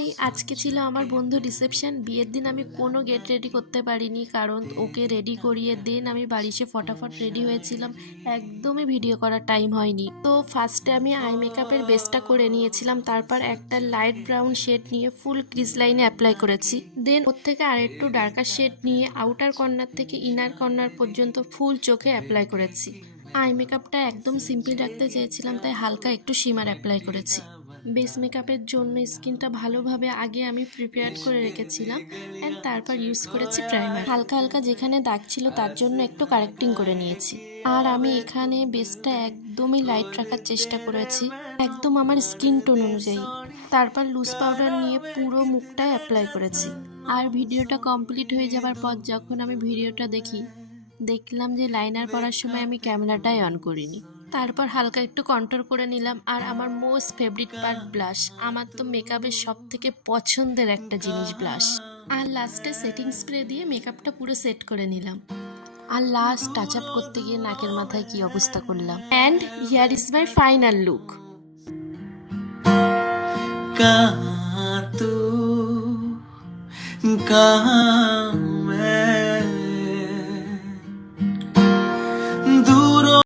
High, আজকে ছিল আমার বন্ধু রিসেপশন। বিয়ের দিন আমি কোনো গেট রেডি করতে পারিনি, কারণ ওকে রেডি করিয়ে দেন আমি বাড়ি এসে ফটাফট রেডি হয়েছিলাম। একদমই ভিডিও করার টাইম হয়নি। তো ফার্স্টে আমি আই মেকআপের বেসটা করে নিয়েছিলাম, তারপর একটা লাইট ব্রাউন শেড নিয়ে ফুল ক্রিজ লাইনে অ্যাপ্লাই করেছি। দেন ওর থেকে আরেকটু ডার্কার শেড নিয়ে আউটার কর্নার থেকে ইনার কর্নার পর্যন্ত ফুল চোখে অ্যাপ্লাই করেছি। আই মেকআপটা একদম সিম্পল রাখতে চেয়েছিলাম, তাই হালকা একটু শিমার অ্যাপ্লাই করেছি। বেস মেকআপের জন্য স্কিনটা ভালোভাবে আগে আমি প্রিপেয়ার করে রেখেছিলাম অ্যান্ড তারপর ইউজ করেছি প্রাইমার। হালকা হালকা যেখানে দাগ ছিল তার জন্য একটু কারেক্টিং করে নিয়েছি। আর আমি এখানে বেসটা একদমই লাইট রাখার চেষ্টা করেছি, একদম আমার স্কিন টোন অনুযায়ী। তারপর লুজ পাউডার নিয়ে পুরো মুখটায় অ্যাপ্লাই করেছি। আর ভিডিওটা কমপ্লিট হয়ে যাবার পর যখন আমি ভিডিওটা দেখলাম যে লাইনার পরার সময় আমি ক্যামেরাটাই অন করিনি। তারপর হালকা একটু কন্ট্রোল করে নিলাম। আর আমার মোস্ট ফেভারিট পার্ট ব্লাশ। আমার তো মেকআপের সব থেকে পছন্দের একটা জিনিস ব্লাশ। আর লাস্টে সেটিং স্প্রে দিয়ে মেকআপটা পুরো সেট করে নিলাম। আর লাস্ট টাচ আপ করতে গিয়ে নাকের মাথায় কি অবস্থা করলাম। And here is my final look. कहाँ तू कहाँ मैं